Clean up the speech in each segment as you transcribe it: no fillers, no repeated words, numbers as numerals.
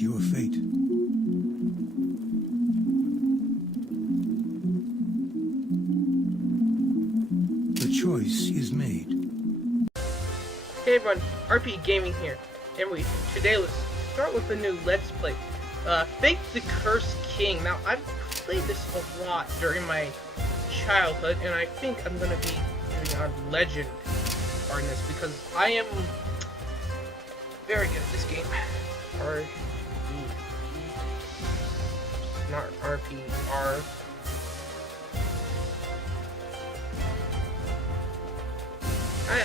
your fate. The choice is made. Hey everyone, RPEGaming here, and today let's start with a new Let's Play. Fake the Cursed King. Now, I've played this a lot during my childhood, and I think I'm going to be doing a legend part in this, because I am very good at this game. Not RPR.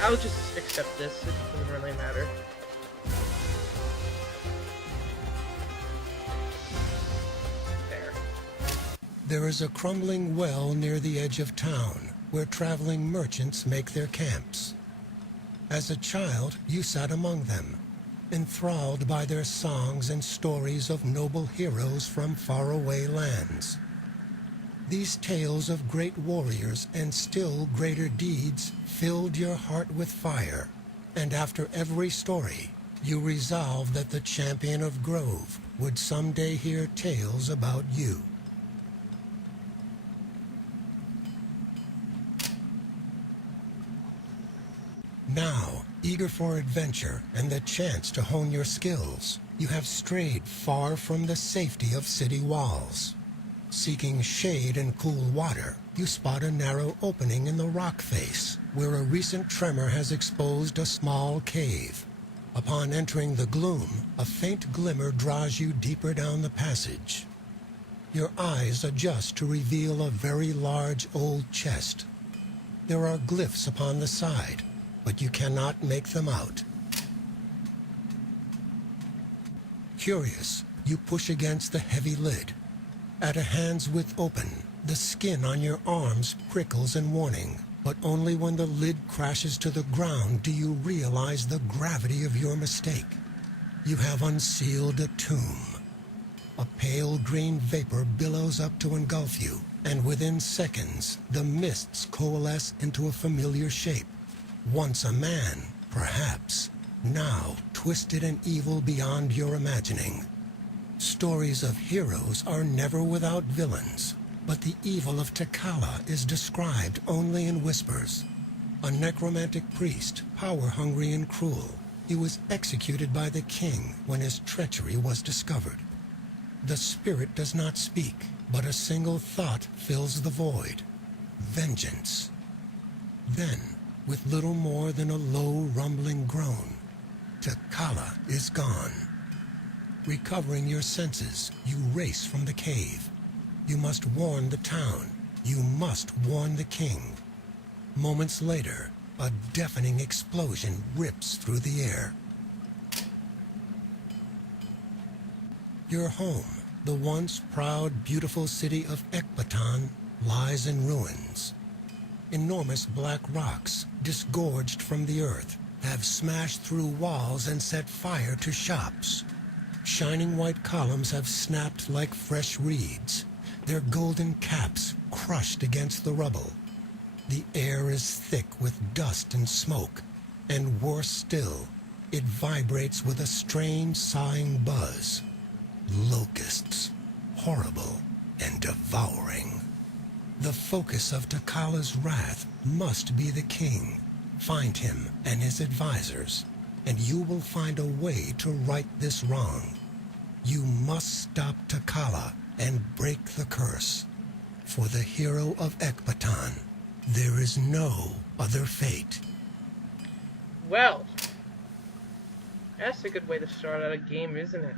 I'll just accept this, it doesn't really matter. There. There is a crumbling well near the edge of town, where traveling merchants make their camps. As a child, you sat among them, enthralled by their songs and stories of noble heroes from faraway lands. These tales of great warriors and still greater deeds filled your heart with fire, and after every story, you resolved that the champion of Grove would someday hear tales about you. Now, eager for adventure and the chance to hone your skills, you have strayed far from the safety of city walls. Seeking shade and cool water, you spot a narrow opening in the rock face, where a recent tremor has exposed a small cave. Upon entering the gloom, a faint glimmer draws you deeper down the passage. Your eyes adjust to reveal a very large old chest. There are glyphs upon the side, but you cannot make them out. Curious, you push against the heavy lid. At a hand's width open, the skin on your arms prickles in warning, but only when the lid crashes to the ground do you realize the gravity of your mistake. You have unsealed a tomb. A pale green vapor billows up to engulf you, and within seconds, the mists coalesce into a familiar shape. Once a man, perhaps, now twisted and evil beyond your imagining. Stories of heroes are never without villains, but the evil of Takala is described only in whispers. A necromantic priest, power-hungry and cruel, he was executed by the king when his treachery was discovered. The spirit does not speak, but a single thought fills the void: vengeance. Then, with little more than a low, rumbling groan, Takala is gone. Recovering your senses, you race from the cave. You must warn the town. You must warn the king. Moments later, a deafening explosion rips through the air. Your home, the once proud, beautiful city of Ekbatan, lies in ruins. Enormous black rocks, disgorged from the earth, have smashed through walls and set fire to shops. Shining white columns have snapped like fresh reeds, their golden caps crushed against the rubble. The air is thick with dust and smoke, and worse still, it vibrates with a strange sighing buzz. Locusts, horrible and devouring. The focus of Takala's wrath must be the king. Find him and his advisors, and you will find a way to right this wrong. You must stop Takala and break the curse. For the hero of Ekbatan, there is no other fate. Well, that's a good way to start out a game, isn't it?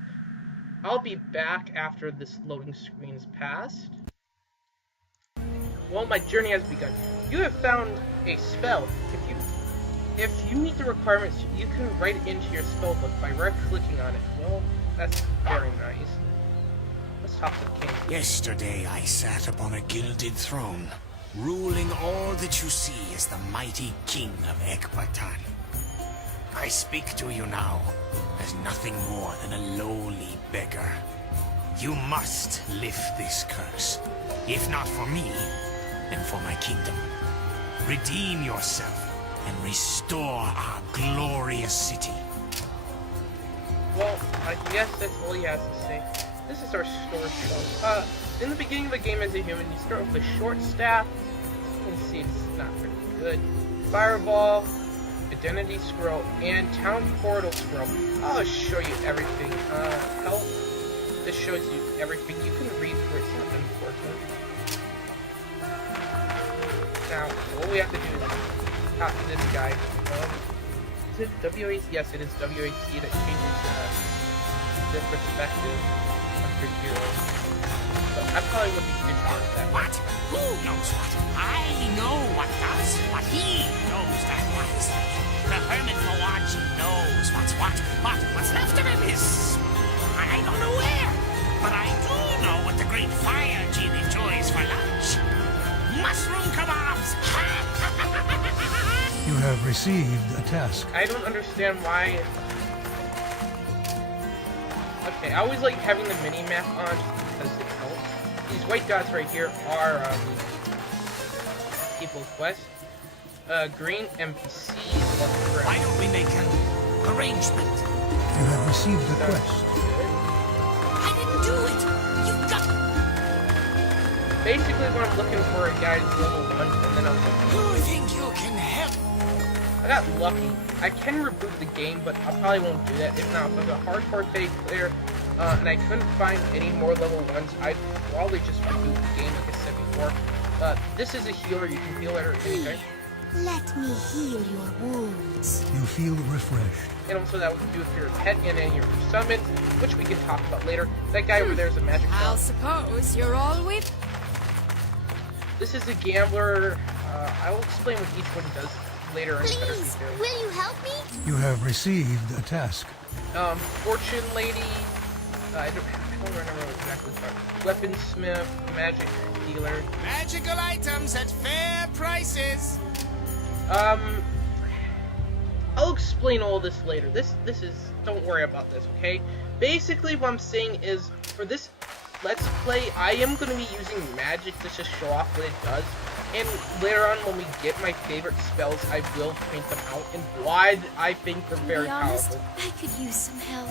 I'll be back after this loading screen is passed. Well, my journey has begun. You have found a spell. If you meet the requirements, you can write it into your spellbook by right-clicking on it. Well, that's very nice. Let's talk to the king. Yesterday I sat upon a gilded throne, ruling all that you see as the mighty king of Ekbatan. I speak to you now as nothing more than a lowly beggar. You must lift this curse, if not for me, then for my kingdom. Redeem yourself and restore our glorious city. well, I guess that's all he has to say. This is our store show. In the beginning of the game as a human, you start with a short staff. You can see it's not very good. Fireball, identity scroll, and town portal scroll. I'll show you everything. Health. This shows you everything. You can read through it. It's not important. Now, all we have to do is copy this guy. Is it WAC? Yes, it is WAC that changes the perspective of your hero. So I probably would be good at that. What? Who knows what? I know what does. What he knows that wisely. The Herman Moaji knows what's what. But what's left of him is... I don't know where. But I do know what the great fire gene enjoys for lunch. Mushroom kebabs! You have received a task. I don't understand why... Okay, I always like having the mini-map on just because it helps. These white dots right here are people's quest. Green NPCs on the Why ground. don't we make an arrangement? You have received a quest. I didn't do it! You got... Basically, what I'm looking for a guy's level 1, and then I'm like, You think you can help? I got lucky. I can reboot the game, but I probably won't do that. If not, if I was a hardcore take player, and I couldn't find any more level 1s, I'd probably just reboot the game, like I said before. This is a healer. You can heal at any time. Let me heal your wounds. You feel refreshed. And also that we can do it for your pet and any of your summons, which we can talk about later. That guy over there is a magic I'll shop. suppose you're all with... This is a gambler. I will explain what each one does later in better Please, detail. will you help me? You have received a task. Fortune lady. I don't remember exactly what. Weaponsmith, magic dealer. Magical items at fair prices. I'll explain all this later. This is, don't worry about this, okay? Basically, what I'm saying is, for this Let's Play, I am going to be using magic to just show off what it does. And later on, when we get my favorite spells, I will point them out and why I think they're very To be honest, powerful. I could use some help.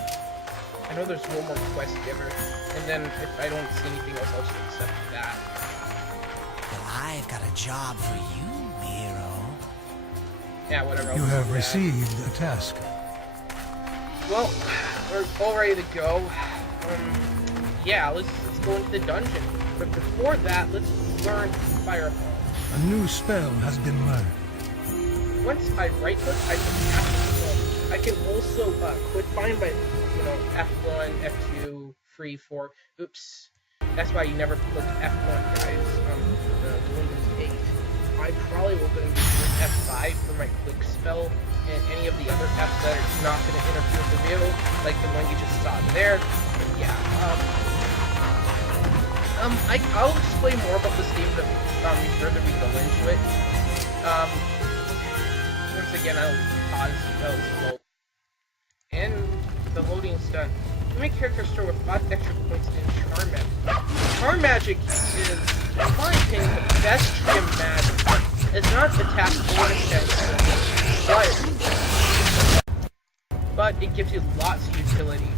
I know there's one more quest giver, and then if I don't see anything else, I'll just accept that. Well, I've got a job for you, hero. Yeah, whatever. You I'll have do that. received a task. Well, we're all ready to go. Yeah, let's go into the dungeon. But before that, let's learn Fireball. A new spell has been learned. Once I right-click, I can cast the spell. I can also quick find by, F1, F2, 3, 4. Oops. That's why you never click F1, guys. The Windows 8. I probably will going to be doing F5 for my quick spell, and any of the other Fs that are not going to interfere with the view, like the one you just saw there. But yeah, I'll explain more about this game before we go into it. Once again, I'll pause those load. And the loading's done. You make characters start with 5 extra points in Charm Magic. Charm Magic is, in my opinion, the best trim magic. It's not attack or defense, but it gives you lots of utility.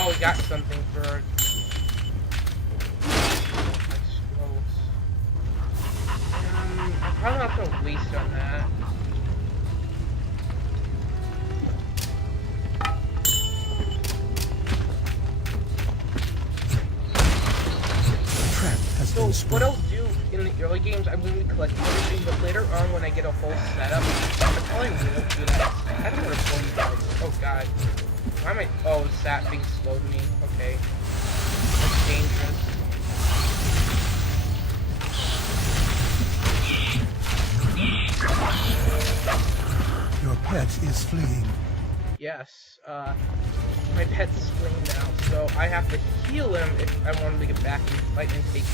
Oh, we got something for our... I'm probably not gonna waste on that. A trap has So been what sprung. I'll do in the early games, I'm going to be collecting everything, but later on when I get a whole setup, I probably won't do that. I don't want to slow you guys. Oh god. Why am I... Oh, that thing slowed me. Okay. That's dangerous. Your pet is fleeing. Yes, my pet's fleeing now, so I have to heal him if I want him to get back and fight and take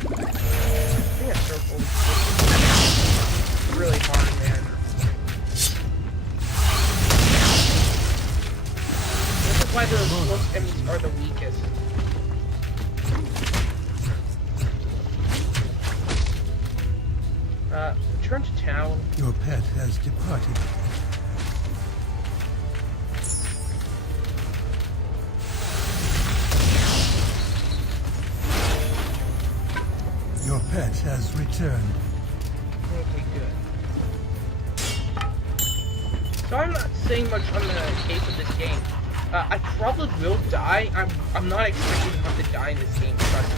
I think a circle is really hard, man. whenever most enemies are the weakest. Return to town. Your pet has departed. Your pet has returned. Okay, good. So I'm not saying much on the case of this game. I probably will die. I'm not expecting to have to die in this game, trust me.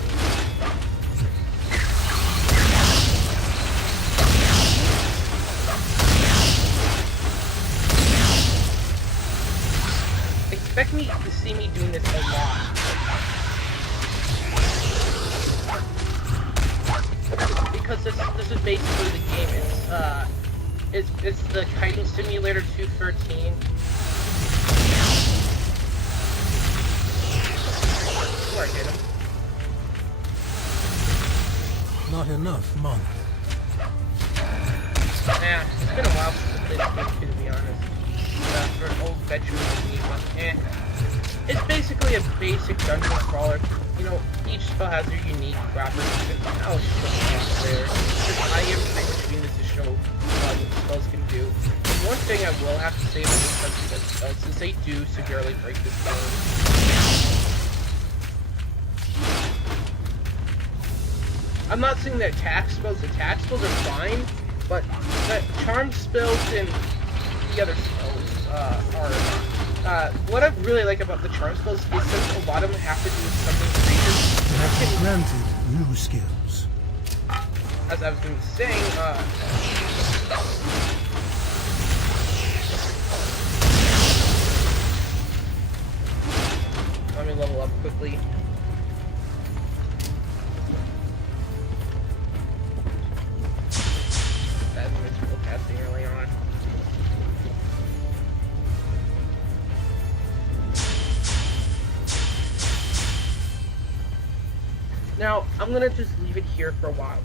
Expect me to see me doing this a lot. Because this is basically the game. It's the Kiting Simulator 213. Where I hit him. Not enough mana. Yeah, it's been a while since I played this game, to be honest. For an old veteran like me, but it's basically a basic dungeon crawler. You know, each spell has their unique properties. I'll show you there. Because I am pretty much doing this to show what spells can do. One thing I will have to say about this subset spells, since they do severely break this game. I'm not saying that attack spells are fine, but the charm spells and the other spells are not. What I really like about the charm spells is since a lot of them have to do with something creatures. You have been granted new skills. As I was going to be saying, let me level up quickly. That's miserable casting early on. Now, I'm gonna just leave it here for a while.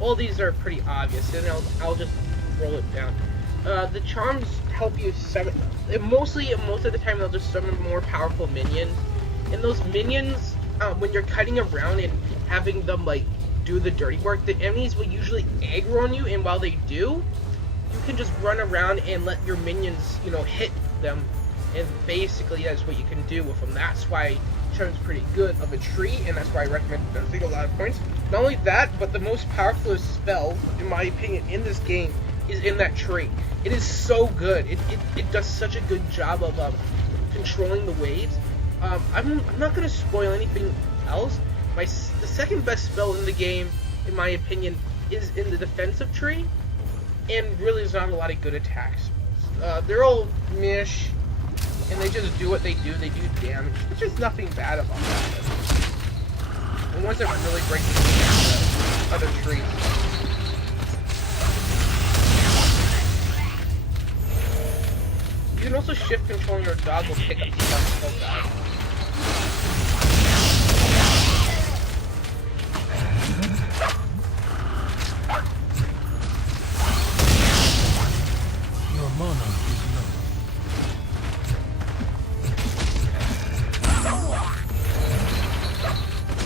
All these are pretty obvious, and I'll just roll it down. The charms help you summon. Most of the time, they'll just summon more powerful minions. And those minions, when you're cutting around and having them like do the dirty work, the enemies will usually aggro on you. And while they do, you can just run around and let your minions, you know, hit them. And basically, that's what you can do with them. That's why Charm's pretty good of a tree, and that's why I recommend it. I think a lot of points. Not only that, but the most powerful spell, in my opinion, in this game is in that tree. It is so good. It does such a good job of controlling the waves. I'm not going to spoil anything else. The second best spell in the game, in my opinion, is in the defensive tree, and really there's not a lot of good attack spells. They're all mish, and they just do what they do. They do damage. There's just nothing bad about that. The ones that really break the game are the other trees. You can also shift controlling your dog will pick up stuff so fast. Your mana is low.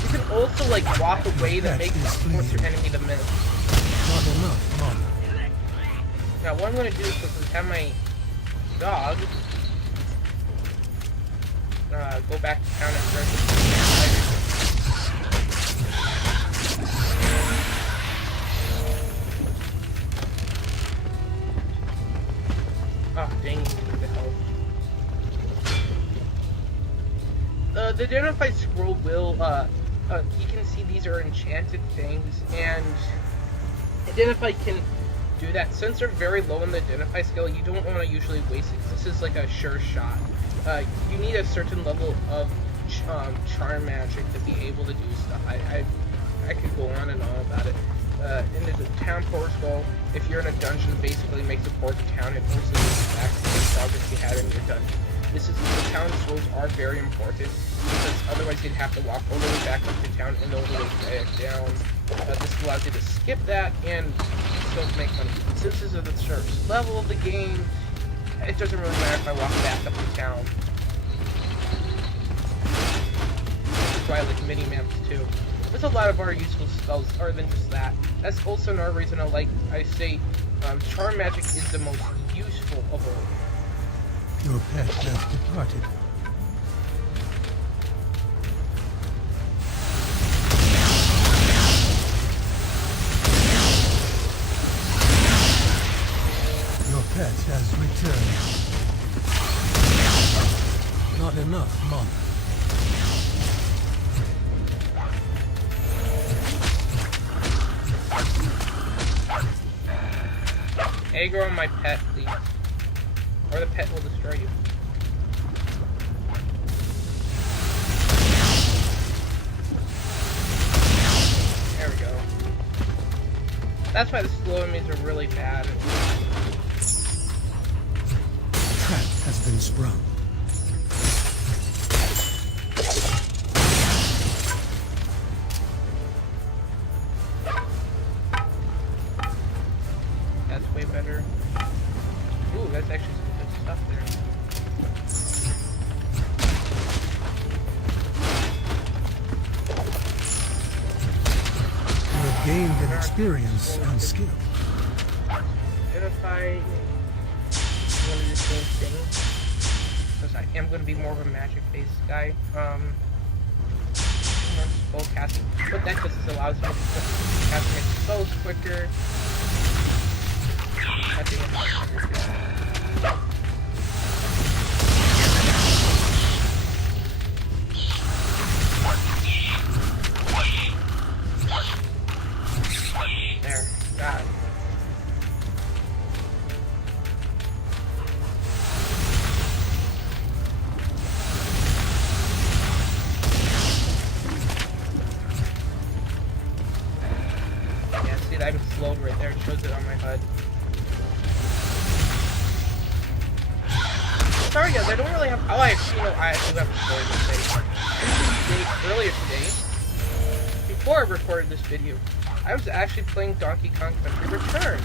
You can also like walk away that makes force your enemy to miss. Not enough mana. Now what I'm going to do is have my dog go back to town and start dang, what the hell. The identified scroll will, you can see these are enchanted things, and identify can do that. Since they're very low in the identify skill, you don't want to usually waste it. This is like a sure shot. You need a certain level of charm magic to be able to do stuff. I could go on and on about it. And there's a town portal scroll. If you're in a dungeon, basically makes a port to town and also goes back to the progress you had in your dungeon. The town scrolls are very important because otherwise you'd have to walk all the way back up to town and all the way back down. This allows you to skip that and still make money. Since this is the first level of the game, it doesn't really matter if I walk back up to town. That's why I like mini-maps too. There's a lot of other useful spells other than just that. That's also another reason I say Charm Magic is the most useful of all. Your pet has departed. Your pet has returned. Not enough mana. Aggro on my pet, please. Or the pet will destroy you. There we go. That's why the slow enemies are really bad. A trap has been sprung. That's way better. Ooh, that's actually some good stuff there. You have gained in experience and skill. If I want to do the same thing, because I am going to be more of a magic-based guy, spell casting, but that just allows me to cast my spells quicker. I think it's there, God. Yeah, see that I'm slowed right there, it shows it on my HUD. Sorry guys, I don't really have. Oh, I actually know. I do have a story to say. Earlier today, before I recorded this video, I was actually playing Donkey Kong Country Return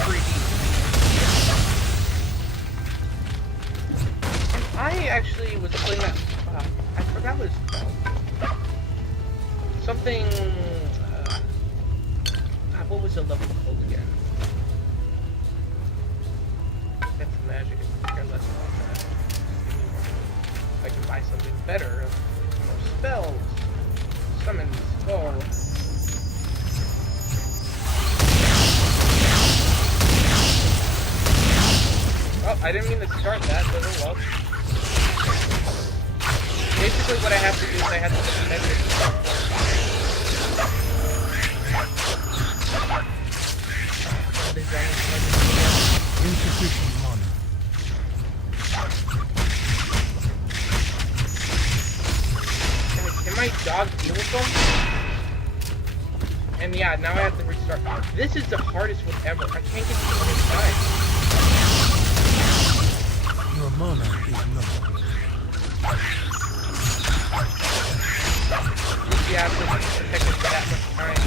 3D. And I actually was playing that. I forgot what it's called. Something. What was the level called again? That's magic. I care less about that. Just give me more. I can buy something better. More spells. Summons. Oh. Oh, I didn't mean to start that, but oh well. Basically what I have to do is I have to connect it. Insufficient mana. Can my dog deal with them? And yeah, now I have to restart. This is the hardest one ever. I can't get to the other side. Your mana is low. You have to protect us that much time.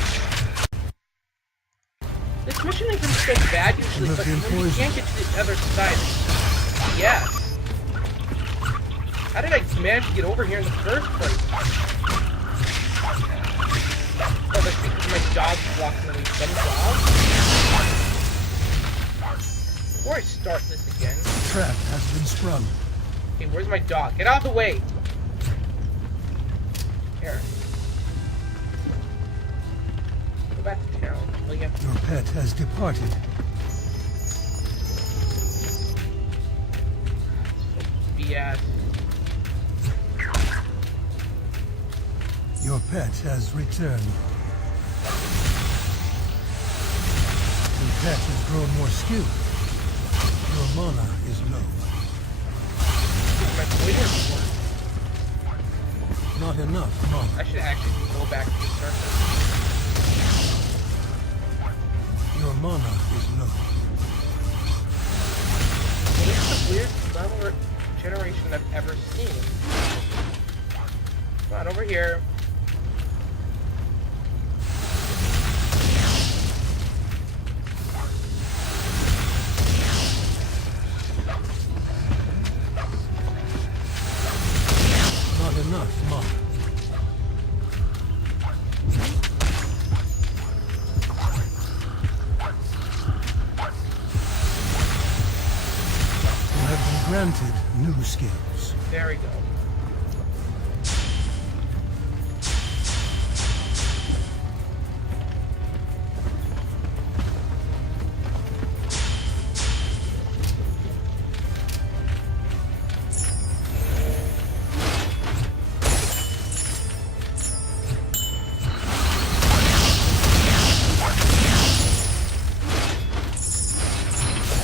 This mission isn't so bad usually, but when you can't get to the other side, yes. How did I manage to get over here in the first place? Oh, that's because my dog's blocking me. Some dog? Before I start this again... Trap has been sprung. Okay, where's my dog? Get out of the way! Here. Go back to town. Oh, yeah. Your pet has departed. BS. Your pet has returned. Your pet has grown more skilled. Your mana is low. My poison's work. Not enough mana. I should actually go back to the surface. Your mana is low. Well, this is the weirdest level generation I've ever seen. Come on, over here. granted new skills. There we go.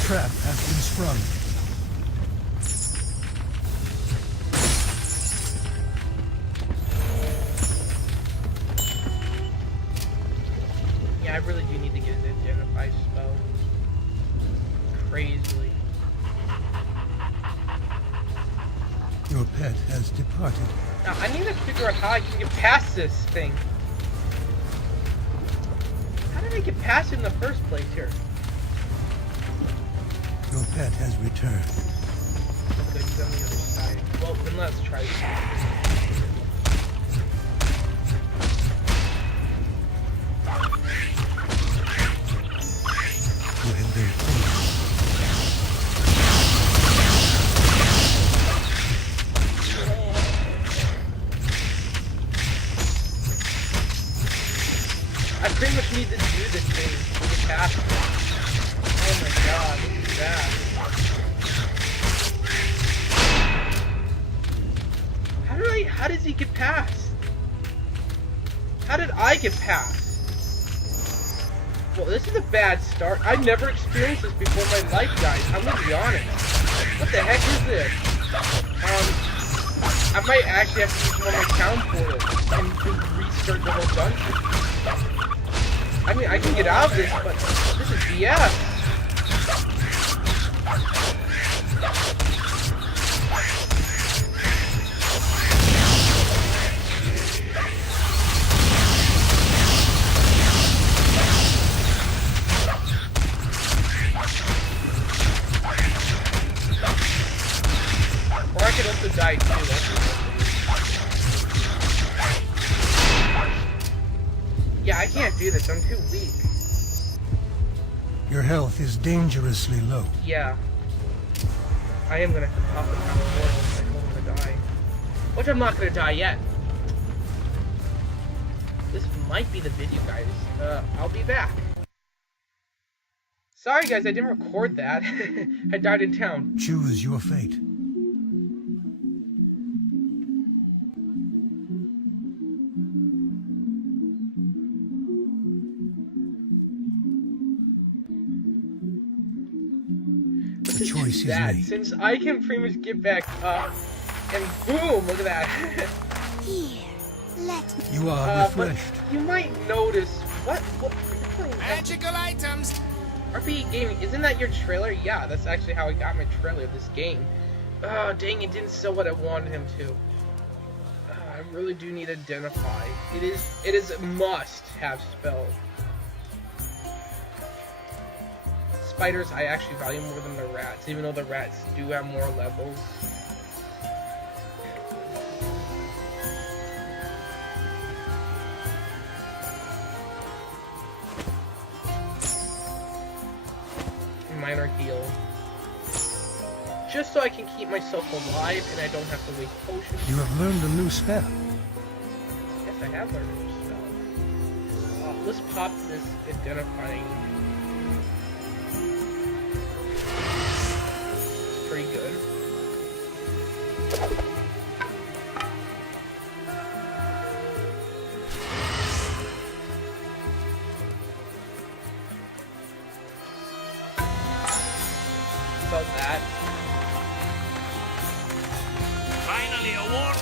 Trap has been sprung. Yeah, I really do need to get an identify spell. Crazily. Your pet has departed. Now, I need to figure out how I can get past this thing. How did I get past it in the first place here? Your pet has returned. Okay, he's on the other side. Well, then let's try this. You have been fooled. I pretty much need to do this thing to get past it. Oh my god, look at that. How does he get past? How did I get past? Well, this is a bad start. I've never experienced this before in my life, guys. I'm gonna be honest. What the heck is this? I might actually have to use one of my town portals and to restart the whole dungeon. I mean, I can get out of this, but this is BS. Or I could also die too. Yeah, I can't do this. I'm too weak. Your health is dangerously low. Yeah. I am gonna have to pop the power portal if I don't want to die. Which I'm not gonna die yet. This might be the video, guys. I'll be back. Sorry, guys, I didn't record that. I died in town. Choose your fate. The choice is That, made. since I can pretty much get back up, and boom, look at that. Here, let me. You are But refreshed. you might notice, what you're playing Magical items! RPEGaming, isn't that your trailer? Yeah, that's actually how I got my trailer of this game. Oh, dang, it didn't sell what I wanted him to. I really do need Identify. It is a must-have spell. Spiders I actually value more than the rats, even though the rats do have more levels. Minor heal. Just so I can keep myself alive and I don't have to waste potions. You have learned a new spell. Yes, I have learned a new spell. Let's pop this identifying. It's pretty good. About that. Finally, a war!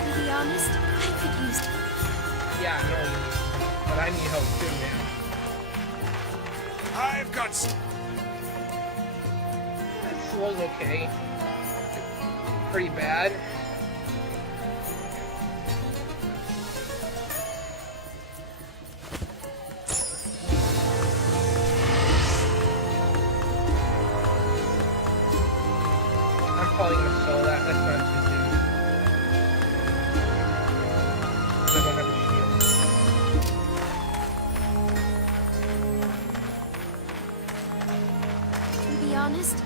To be honest, I could use. Yeah, I know you need, but I need help too, man. I've got This was okay. Pretty bad. I'm probably gonna sell that. That's not too good. I don't have a shield. To be honest,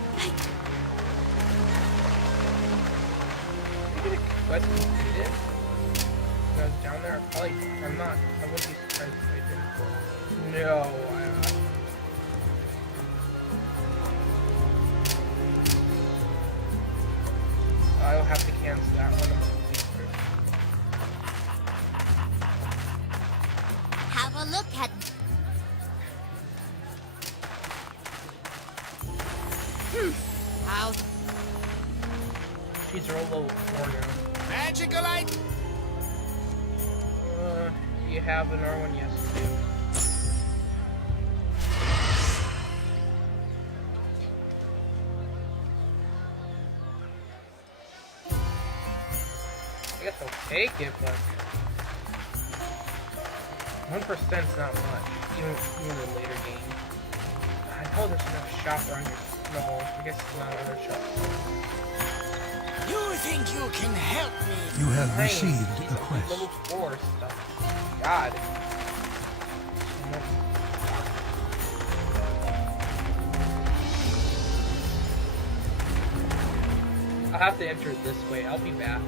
Did I get a quest completed? When I was down there, I'm not, I wouldn't be surprised if I didn't. No, I'll have to cancel that one. I'm completely through. have a look at. How? She's real low 4 now. Magical light! Do you have another one? Yes, you do. I guess I'll take it, but 1%'s not much, even in the later game. I know there's no shop around here. No, I guess it's not another shop. You think you can help me? You have Fine, received keep a it quest. Level 4 stuff. God. I'll have to enter it this way. I'll be back.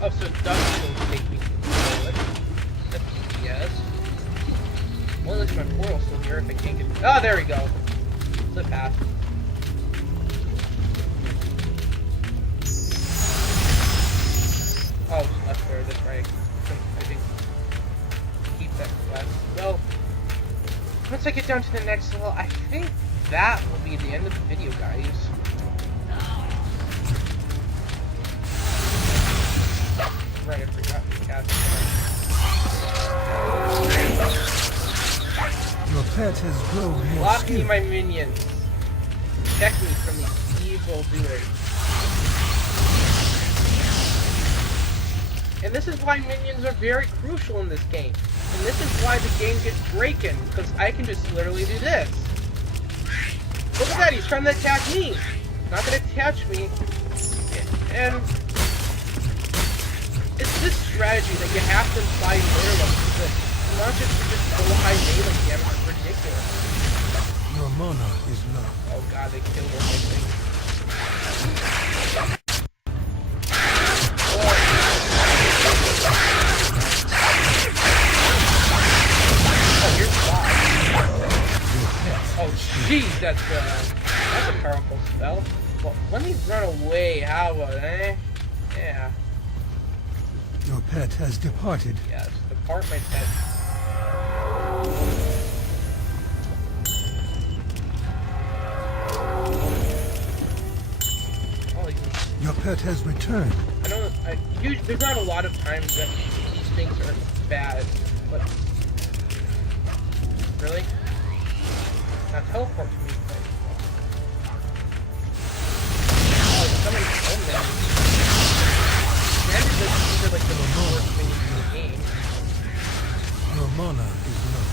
Oh, so it does still take me to the toilet. That's yes. Well, at least my portal's still here if I can't get. Oh, there we go. Slip past. Oh, it's left there. That's right. I think keep that quest. Well, once I get down to the next level, I think that will be the end of the video, guys. Right, I forgot to cast. Your pet has grown more Block me, skilled. my minions. Protect me from these evil doers. And this is why minions are very crucial in this game. And this is why the game gets breaking, because I can just literally do this. Look at that, he's trying to attack me. Not gonna attach me. And it's this strategy that you have to apply later levels. Not just go high melee damage, it's ridiculous. Your mana is low. Oh god, they killed all my things. Oh, here's Bob. Oh, jeez, that's a powerful spell. Well, let me run away. How about eh? Yeah. Your pet has departed. Yes. Depart my pet. Your pet has returned. I know there's not a lot of times that these things are bad, but really? Now teleport to me, but oh, somebody told me. Imagine this these are like the worst minions in the game. Your mana is low.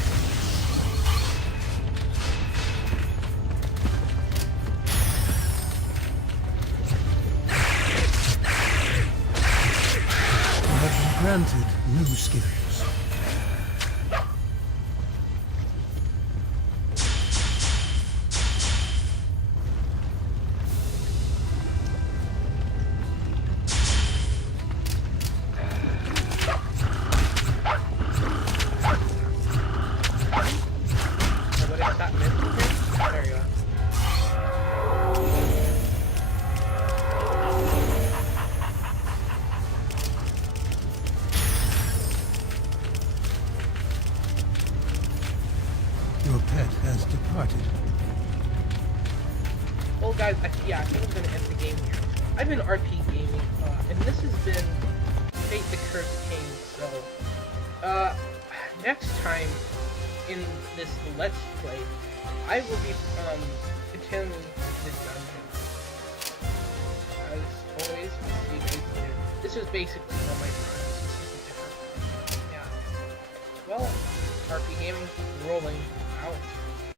You have been granted new skills. Somebody stop missing him? There you go. Your pet has departed. Well, guys, yeah, I think I'm gonna end the game here. I've been RPEGaming, and this has been Fate the Cursed King. So, next time in this Let's Play, I will be continuing this dungeon. As always, we'll see you guys later. This is basically all my friends. This is a different one. Yeah. Well, RPEGaming rolling out.